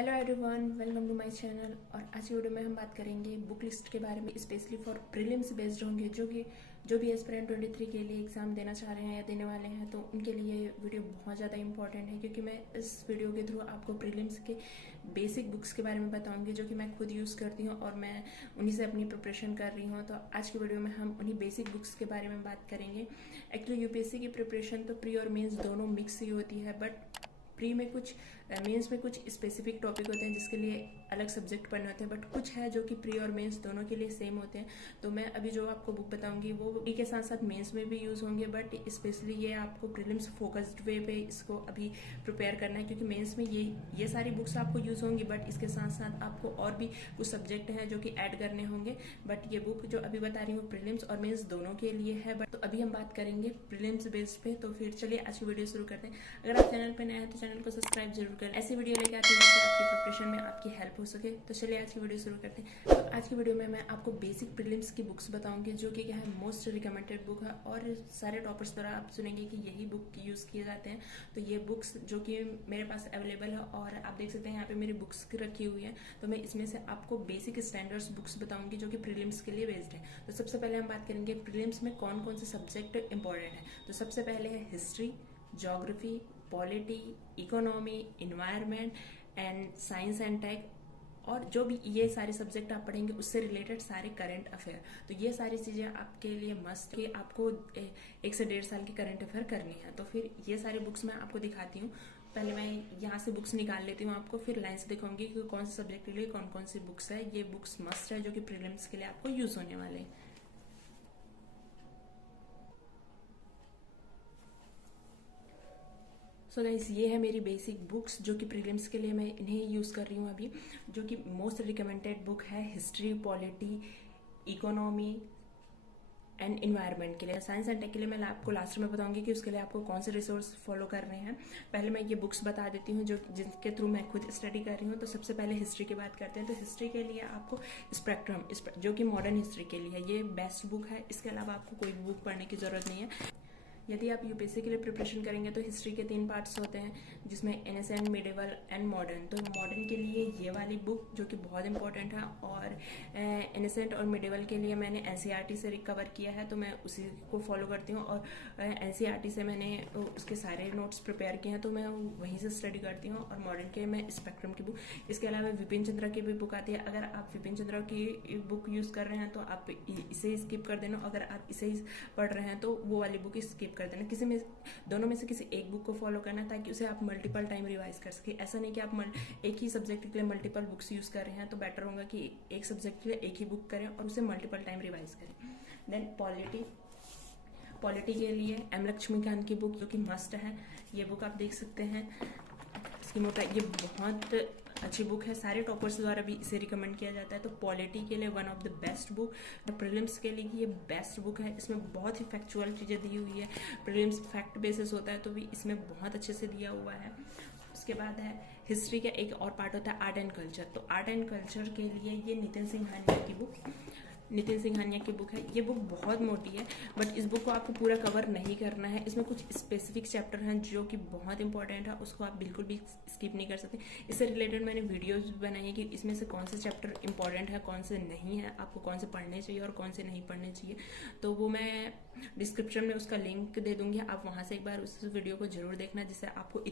Hello everyone, welcome to my channel. और आज की वीडियो में हम बात करेंगे बुक लिस्ट के बारे में, स्पेशली फॉर प्रीलिम्स बेस्ड होंगे जो भी एस्पिरेंट 23 के लिए एग्जाम देना चाह रहे हैं या देने वाले हैं, तो उनके लिए ये वीडियो बहुत ज़्यादा इंपॉर्टेंट है, क्योंकि मैं इस वीडियो के थ्रू आपको प्रीलिम्स के बेसिक बुक्स के बारे में बताऊंगी जो कि मैं खुद यूज़ करती हूँ और मैं उन्हीं से अपनी प्रिपरेशन कर रही हूँ। तो आज की वीडियो में हम उन्हीं बेसिक बुक्स के बारे में बात करेंगे। एक्चुअली यूपीएससी की प्रिपरेशन तो प्री और मेंस दोनों मिक्स ही होती है, बट प्री में कुछ मेंस में कुछ स्पेसिफिक टॉपिक होते हैं जिसके लिए अलग सब्जेक्ट पढ़ने होते हैं, बट कुछ है जो कि प्री और मेंस दोनों के लिए सेम होते हैं। तो मैं अभी जो आपको बुक बताऊंगी वो प्री के साथ साथ मेंस में भी यूज़ होंगे, बट स्पेशली ये आपको प्रीलिम्स फोकस्ड वे पे इसको अभी प्रिपेयर करना है, क्योंकि मेंस में ये सारी बुक्स आपको यूज़ होंगी, बट इसके साथ साथ आपको और भी कुछ सब्जेक्ट हैं जो कि ऐड करने होंगे। बट ये बुक जो अभी बता रही हूँ प्रीलिम्स और मेंस दोनों के लिए है। बट तो अभी हम बात करेंगे प्रीलिम्स बेस्ड पे। तो फिर चलिए आज की वीडियो शुरू करते हैं। अगर आप चैनल पर नए हैं तो चैनल को सब्सक्राइब जरूर करें। ऐसी वीडियो लेके आती हूँ जिससे आपकी प्रिपरेशन में आपकी हेल्प हो सके। तो चलिए आज की वीडियो शुरू करते हैं। तो आज की वीडियो में मैं आपको बेसिक प्रीलिम्स की बुक्स बताऊंगी जो कि क्या है, मोस्ट रिकमेंडेड बुक है और सारे टॉपर्स द्वारा आप सुनेंगे कि यही बुक यूज़ किए जाते हैं। तो ये बुक्स जो कि मेरे पास अवेलेबल है और आप देख सकते हैं यहाँ पे मेरी बुक्स रखी हुई है। तो मैं इसमें से आपको बेसिक स्टैंडर्ड्स बुक्स बताऊंगी जो कि प्रीलिम्स के लिए बेस्ड है। तो सबसे पहले हम बात करेंगे प्रीलिम्स में कौन कौन से सब्जेक्ट इंपॉर्टेंट है। तो सबसे पहले है history, geography, polity, economy, environment and science and tech, और जो भी ये सारे सब्जेक्ट आप पढ़ेंगे उससे रिलेटेड सारे करंट अफेयर। तो ये सारी चीज़ें आपके लिए मस्ट कि आपको 1 से 1.5 साल की करंट अफेयर करनी है। तो फिर ये सारी बुक्स मैं आपको दिखाती हूँ। पहले मैं यहाँ से बुक्स निकाल लेती हूँ, आपको फिर लाइन से दिखाऊंगी कि कौन से सब्जेक्ट के लिए कौन कौन सी बुक्स है। ये बुक्स मस्ट है जो कि प्रीलिम्स के लिए आपको यूज होने वाले हैं। सो गाइस, ये है मेरी बेसिक बुक्स जो कि प्रीलिम्स के लिए मैं इन्हें यूज़ कर रही हूँ अभी, जो कि मोस्ट रिकमेंडेड बुक है history, polity, economy and environment के लिए। साइंस एंड टेक के लिए मैं आपको लास्ट में बताऊंगी कि उसके लिए आपको कौन से रिसोर्स फॉलो करने हैं। पहले मैं ये बुक्स बता देती हूँ जो जिनके थ्रू मैं खुद स्टडी कर रही हूँ। तो सबसे पहले हिस्ट्री की बात करते हैं। तो हिस्ट्री के लिए आपको स्पेक्ट्रम जो कि मॉडर्न हिस्ट्री के लिए है, ये बेस्ट बुक है। इसके अलावा आपको कोई भी बुक पढ़ने की जरूरत नहीं है। यदि आप यूपीएससी के लिए प्रिपरेशन करेंगे तो हिस्ट्री के 3 पार्ट्स होते हैं, जिसमें एनेसेंट, मिडिवल एंड मॉडर्न। तो मॉडर्न के लिए ये वाली बुक जो कि बहुत इंपॉर्टेंट है, और एनेसेंट और मिडिवल के लिए मैंने एनसीईआरटी से रिकवर किया है, तो मैं उसी को फॉलो करती हूँ। और एनसीईआरटी से मैंने उसके सारे नोट्स प्रिपेयर किए हैं, तो मैं वहीं से स्टडी करती हूँ। और मॉडर्न के मैं स्पेक्ट्रम की बुक, इसके अलावा विपिन चंद्रा की भी बुक आती है। अगर आप विपिन चंद्रा की बुक यूज़ कर रहे हैं तो आप इसे स्किप कर देना, अगर आप इसे पढ़ रहे हैं तो वो वाली बुक स्किप कर देना। किसी में दोनों में से किसी एक बुक को फॉलो करना, ताकि उसे आप मल्टीपल टाइम रिवाइज कर सके। ऐसा नहीं कि आप एक ही सब्जेक्ट के लिए मल्टीपल बुक्स यूज कर रहे हैं, तो बेटर होगा कि एक सब्जेक्ट के लिए एक ही बुक करें और उसे मल्टीपल टाइम रिवाइज करें। देन पॉलिटी के लिए एम लक्ष्मीकांत की बुक जो कि मस्ट है, ये बुक आप देख सकते हैं। इसकी मोटा ये बहुत अच्छी बुक है, सारे टॉपर्स द्वारा भी इसे रिकमेंड किया जाता है। तो पॉलिटी के लिए one of the best book, prelims के लिए ये बेस्ट बुक है। इसमें बहुत ही फैक्चुअल चीज़ें दी हुई है। प्रीलिम्स फैक्ट बेसिस होता है तो भी इसमें बहुत अच्छे से दिया हुआ है। उसके बाद है हिस्ट्री का एक और पार्ट होता है आर्ट एंड कल्चर। तो आर्ट एंड कल्चर के लिए ये नितिन सिंघानिया की बुक है। ये बुक बहुत मोटी है, बट इस बुक को आपको पूरा कवर नहीं करना है। इसमें कुछ स्पेसिफिक चैप्टर हैं जो कि बहुत इंपॉर्टेंट है, उसको आप बिल्कुल भी स्किप नहीं कर सकते। इससे रिलेटेड मैंने वीडियोस भी बनाई है कि इसमें से कौन से चैप्टर इंपॉर्टेंट है, कौन से नहीं है, आपको कौन से पढ़ने चाहिए और कौन से नहीं पढ़ने चाहिए। तो वो मैं डिस्क्रिप्शन में उसका लिंक दे दूंगी, आप वहाँ से एक बार उस वीडियो को जरूर देखना, जिससे आपको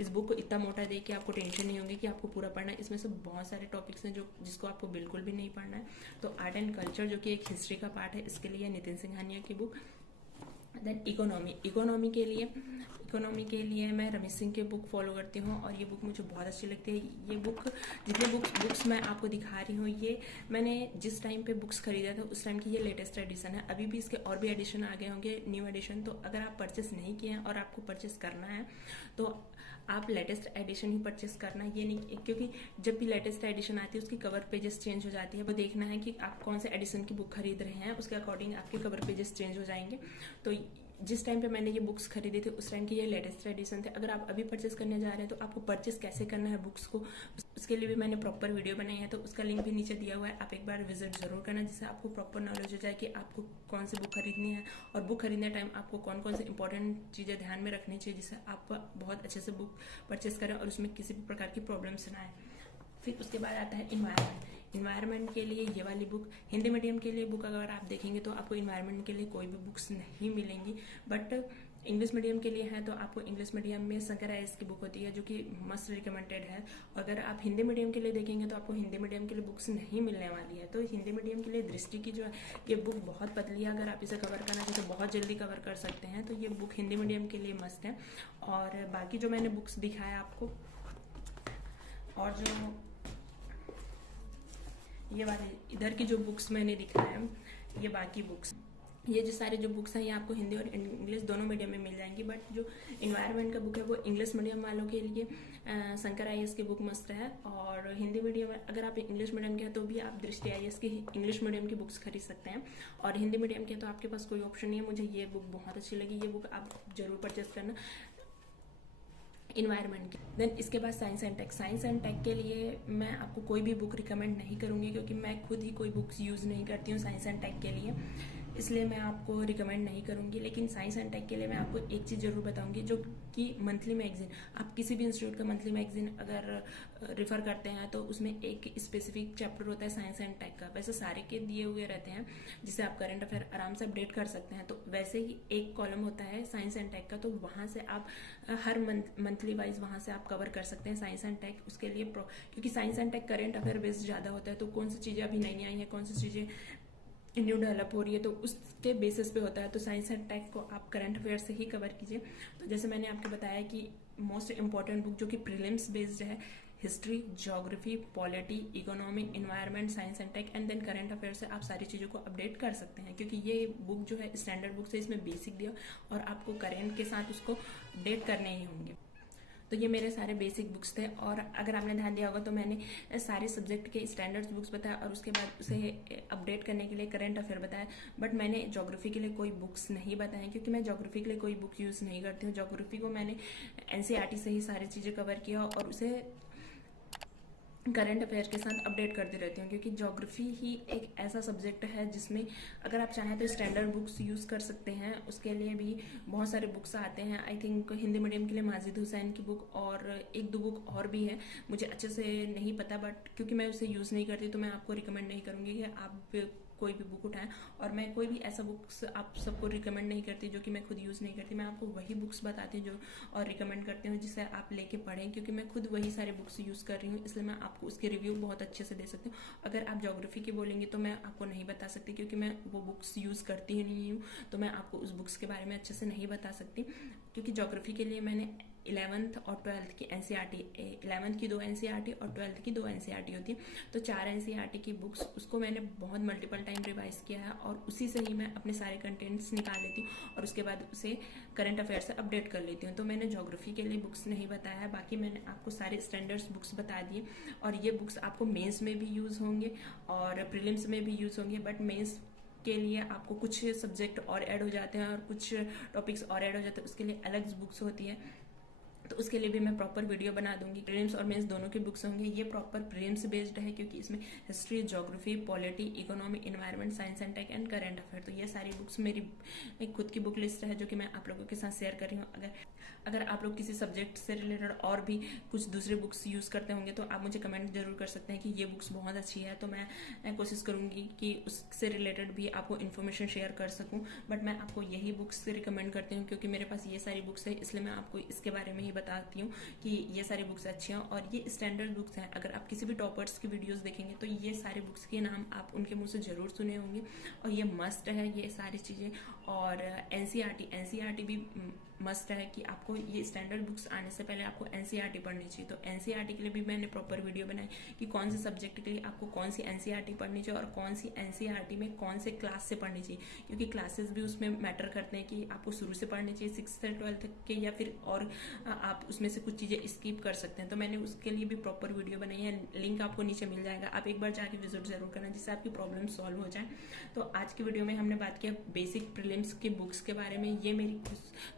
इस बुक को इतना मोटा दे कि आपको टेंशन नहीं होगी कि आपको पूरा पढ़ना है। इसमें से बहुत सारे टॉपिक्स हैं जिसको आपको बिल्कुल भी नहीं पढ़ना है। तो आर्ट एंड कल्चर जो कि एक हिस्ट्री का पार्ट है, इसके लिए नितिन सिंघानिया की बुक। देन इकोनॉमी के लिए मैं रमेश सिंह की बुक फॉलो करती हूँ और ये बुक मुझे बहुत अच्छी लगती है। ये बुक जितने बुक्स मैं आपको दिखा रही हूँ, ये मैंने जिस टाइम पे बुक्स खरीदा था उस टाइम की ये लेटेस्ट एडिशन है। अभी भी इसके और भी एडिशन आ गए होंगे, न्यू एडिशन। तो अगर आप परचेस नहीं किए हैं और आपको परचेस करना है तो आप लेटेस्ट एडिशन ही परचेस करना, ये नहीं, क्योंकि जब भी लेटेस्ट एडिशन आती है उसकी कवर पेजेस चेंज हो जाती है। वो देखना है कि आप कौन से एडिशन की बुक खरीद रहे हैं, उसके अकॉर्डिंग आपके कवर पेजेस चेंज हो जाएंगे। तो जिस टाइम पे मैंने ये बुक्स खरीदी थी उस टाइम की ये लेटेस्ट एडिशन थे। अगर आप अभी परचेस करने जा रहे हैं तो आपको परचेस कैसे करना है बुक्स को, उसके लिए भी मैंने प्रॉपर वीडियो बनाई है, तो उसका लिंक भी नीचे दिया हुआ है। आप एक बार विजिट जरूर करना, जिससे आपको प्रॉपर नॉलेज हो जाए कि आपको कौन सी बुक खरीदनी है और बुक खरीदने टाइम आपको कौन कौन से इंपॉर्टेंट चीज़ें ध्यान में रखनी चाहिए, जिससे आप बहुत अच्छे से बुक परचेस करें और उसमें किसी भी प्रकार की प्रॉब्लम्स ना आए। फिर उसके बाद आता है इन्वायरमेंट। इन्वायरमेंट के लिए ये वाली बुक, हिंदी मीडियम के लिए बुक अगर आप देखेंगे तो आपको इन्वायरमेंट के लिए कोई भी बुक्स नहीं मिलेंगी, बट इंग्लिश मीडियम के लिए है तो आपको इंग्लिश मीडियम में शंकर आईएएस की बुक होती है जो कि मस्ट रिकमेंडेड है। अगर आप हिंदी मीडियम के लिए देखेंगे तो आपको हिंदी मीडियम के लिए बुक्स नहीं मिलने वाली है। तो हिंदी मीडियम के लिए दृष्टि की जो है ये बुक बहुत पतली है, अगर आप इसे कवर करना चाहते तो बहुत जल्दी कवर कर सकते हैं। तो ये बुक हिंदी मीडियम के लिए मस्ट है। और बाकी जो मैंने बुक्स दिखाया आपको, और जो ये वाले इधर की जो बुक्स मैंने दिखाया, ये बाकी बुक्स, ये जो सारे जो बुक्स हैं ये आपको हिंदी और इंग्लिश दोनों मीडियम में मिल जाएंगी। बट जो इन्वायरमेंट का बुक है वो इंग्लिश मीडियम वालों के लिए शंकर आईएएस की बुक मस्त है। और हिंदी मीडियम अगर आप इंग्लिश मीडियम के हैं तो भी आप दृष्टि आईएएस की इंग्लिश मीडियम की बुक्स खरीद सकते हैं। और हिंदी मीडियम के तो आपके पास कोई ऑप्शन नहीं है। मुझे ये बुक बहुत अच्छी लगी, ये बुक आप जरूर परचेस करना इन्वायरमेंट की। देन इसके बाद science and tech. Science and tech के लिए मैं आपको कोई भी बुक रिकमेंड नहीं करूँगी क्योंकि मैं खुद ही कोई बुक्स यूज़ नहीं करती हूँ साइंस एंड टेक के लिए, इसलिए मैं आपको रिकमेंड नहीं करूंगी। लेकिन साइंस एंड टेक के लिए मैं आपको एक चीज़ जरूर बताऊंगी, जो कि मंथली मैगजीन, आप किसी भी इंस्टीट्यूट का मंथली मैगजीन अगर रिफर करते हैं तो उसमें एक स्पेसिफिक चैप्टर होता है साइंस एंड टेक का। वैसे सारे के दिए हुए रहते हैं जिसे आप करंट अफेयर आराम से अपडेट कर सकते हैं, तो वैसे ही एक कॉलम होता है साइंस एंड टेक का, तो वहाँ से आप हर मंथली वाइज वहाँ से आप कवर कर सकते हैं साइंस एंड टेक। उसके लिए क्योंकि science and take current affair based ज़्यादा होता है, तो कौन सी चीज़ें अभी नई आई हैं, कौन सी चीज़ें न्यू डेवलप हो रही है, तो उसके बेसिस पे होता है। तो साइंस एंड टेक को आप करंट अफेयर से ही कवर कीजिए। तो जैसे मैंने आपको बताया कि मोस्ट इम्पॉर्टेंट बुक जो कि प्रीलिम्स बेस्ड है, history, geography, polity, economy, environment, science and tech and then current affair से आप सारी चीज़ों को अपडेट कर सकते हैं। क्योंकि ये बुक जो है स्टैंडर्ड बुक से इसमें बेसिक दिया और आपको करंट के साथ उसको अपडेट करने ही होंगे। तो ये मेरे सारे बेसिक बुक्स थे। और अगर आपने ध्यान दिया होगा तो मैंने सारे सब्जेक्ट के स्टैंडर्ड्स बुक्स बताया और उसके बाद उसे अपडेट करने के लिए करंट अफेयर बताया। बट मैंने ज्योग्राफी के लिए कोई बुक्स नहीं बताए क्योंकि मैं ज्योग्राफी के लिए कोई बुक यूज़ नहीं करती हूँ। ज्योग्राफी को मैंने एनसीईआरटी से ही सारी चीज़ें कवर किया और उसे करंट अफेयर के साथ अपडेट करती रहती हूँ, क्योंकि ज्योग्राफी ही एक ऐसा सब्जेक्ट है जिसमें अगर आप चाहें तो स्टैंडर्ड बुक्स यूज़ कर सकते हैं। उसके लिए भी बहुत सारे बुक्स आते हैं। आई थिंक हिंदी मीडियम के लिए माजिद हुसैन की बुक और एक दो बुक और भी है, मुझे अच्छे से नहीं पता, बट क्योंकि मैं उसे यूज़ नहीं करती तो मैं आपको रिकमेंड नहीं करूँगी कि आप कोई भी बुक उठाएं। और मैं कोई भी ऐसा बुक्स आप सबको रिकमेंड नहीं करती जो कि मैं खुद यूज़ नहीं करती। मैं आपको वही बुक्स बताती हूँ जो और रिकमेंड करती हूँ जिसे आप लेके पढ़ें, क्योंकि मैं खुद वही सारे बुक्स यूज़ कर रही हूँ, इसलिए मैं आपको उसके रिव्यू बहुत अच्छे से दे सकती हूँ। अगर आप ज्योग्राफी की बोलेंगे तो मैं आपको नहीं बता सकती क्योंकि मैं वो बुक्स यूज़ करती ही नहीं हूँ, तो मैं आपको उस बुक्स के बारे में अच्छे से नहीं बता सकती। क्योंकि ज्योग्राफी के लिए मैंने 11th और 12th की एनसीईआरटी, 11th की 2 एनसीईआरटी और 12th की 2 एनसीईआरटी होती है, तो 4 एनसीईआरटी की बुक्स उसको मैंने बहुत मल्टीपल टाइम रिवाइज किया है और उसी से ही मैं अपने सारे कंटेंट्स निकाल लेती हूँ और उसके बाद उसे करंट अफेयर से अपडेट कर लेती हूँ। तो मैंने ज्योग्राफी के लिए बुक्स नहीं बताया है, बाकी मैंने आपको सारे स्टैंडर्ड्स बुक्स बता दिए। और ये बुक्स आपको मेंस में भी यूज़ होंगे और प्रीलिम्स में भी यूज़ होंगे, बट मेंस के लिए आपको कुछ सब्जेक्ट और ऐड हो जाते हैं और कुछ टॉपिक्स और ऐड हो जाते हैं, उसके लिए अलग बुक्स होती है, तो उसके लिए भी मैं प्रॉपर वीडियो बना दूंगी। प्रीलिम्स और मेंस दोनों की बुक्स होंगे। ये प्रॉपर प्रीलिम्स बेस्ड है क्योंकि इसमें history, geography, polity, economy, environment, science and tech and current affair, तो ये सारी बुक्स मेरी एक खुद की बुक लिस्ट है जो कि मैं आप लोगों के साथ शेयर कर रही हूँ। अगर आप लोग किसी सब्जेक्ट से रिलेटेड और भी कुछ दूसरे बुक्स यूज़ करते होंगे तो आप मुझे कमेंट जरूर कर सकते हैं कि ये बुक्स बहुत अच्छी है, तो मैं कोशिश करूँगी कि उससे रिलेटेड भी आपको इन्फॉर्मेशन शेयर कर सकूँ। बट मैं आपको यही बुक्स रिकमेंड करती हूँ क्योंकि मेरे पास ये सारी बुक्स है, इसलिए मैं आपको इसके बारे में ही बताती हूँ कि ये सारी बुक्स अच्छी हैं और ये स्टैंडर्ड बुक्स हैं। अगर आप किसी भी टॉपर्स की वीडियोस देखेंगे तो ये सारी बुक्स के नाम आप उनके मुंह से जरूर सुने होंगे और ये मस्ट है ये सारी चीज़ें। और एनसीईआरटी भी मस्ट है कि आपको ये स्टैंडर्ड बुक्स आने से पहले आपको एनसीईआरटी पढ़नी चाहिए। तो एनसीईआरटी के लिए भी मैंने प्रॉपर वीडियो बनाई कि कौन से सब्जेक्ट के लिए आपको कौन सी एनसीईआरटी पढ़नी चाहिए और कौन सी एनसीईआरटी में कौन से क्लास से पढ़नी चाहिए, क्योंकि क्लासेस भी उसमें मैटर करते हैं कि आपको शुरू से पढ़नी चाहिए 6th से 12th के, या फिर और आप उसमें से कुछ चीज़ें स्किप कर सकते हैं। तो मैंने उसके लिए भी प्रॉपर वीडियो बनाई है, लिंक आपको नीचे मिल जाएगा, आप एक बार जाके विजिट जरूर करना जिससे आपकी प्रॉब्लम सॉल्व हो जाए। तो आज की वीडियो में हमने बात किया बेसिक प्रीलिम्स की बुक्स के बारे में। ये मेरी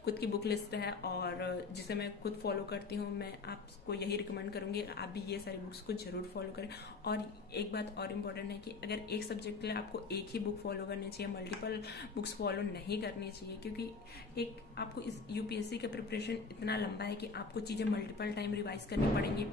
खुद की बुक लिस्ट है और जिसे मैं खुद फॉलो करती हूँ। मैं आपको यही रिकमेंड करूँगी आप भी ये सारी बुक्स को जरूर फॉलो करें। और एक बात और इम्पोर्टेंट है कि अगर एक सब्जेक्ट के लिए आपको एक ही बुक फॉलो करनी चाहिए, मल्टीपल बुक्स फॉलो नहीं करनी चाहिए, क्योंकि एक आपको इस यूपीएससी का प्रिपरेशन इतना लंबा है कि आपको चीज़ें मल्टीपल टाइम रिवाइज करनी पड़ेंगी।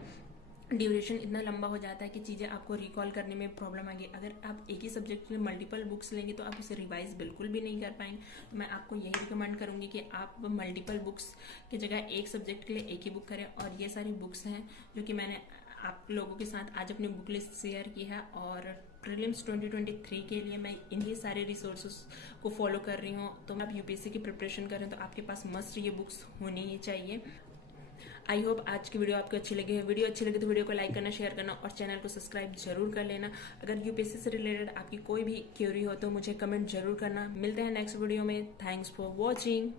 ड्यूरेशन इतना लंबा हो जाता है कि चीज़ें आपको रिकॉल करने में प्रॉब्लम आएगी। अगर आप एक ही सब्जेक्ट के लिए मल्टीपल बुक्स लेंगे तो आप उसे रिवाइज बिल्कुल भी नहीं कर पाएंगे। तो मैं आपको यही रिकमेंड करूंगी कि आप मल्टीपल बुक्स की जगह एक सब्जेक्ट के लिए एक ही बुक करें। और ये सारी बुक्स हैं जो कि मैंने आप लोगों के साथ आज अपनी बुक लिस्ट शेयर की है। और प्रीलिम्स 2023 के लिए मैं इन्हीं सारे रिसोर्सेज को फॉलो कर रही हूँ। तो आप यूपीएससी की प्रिपरेशन करें तो आपके पास मस्ट ये बुक्स होनी ही चाहिए। आई होप आज की वीडियो आपको अच्छी लगी है। वीडियो अच्छी लगी तो वीडियो को लाइक करना, शेयर करना और चैनल को सब्सक्राइब जरूर कर लेना। अगर यूपीएससी से रिलेटेड आपकी कोई भी क्वेरी हो तो मुझे कमेंट जरूर करना। मिलते हैं नेक्स्ट वीडियो में। Thanks for watching.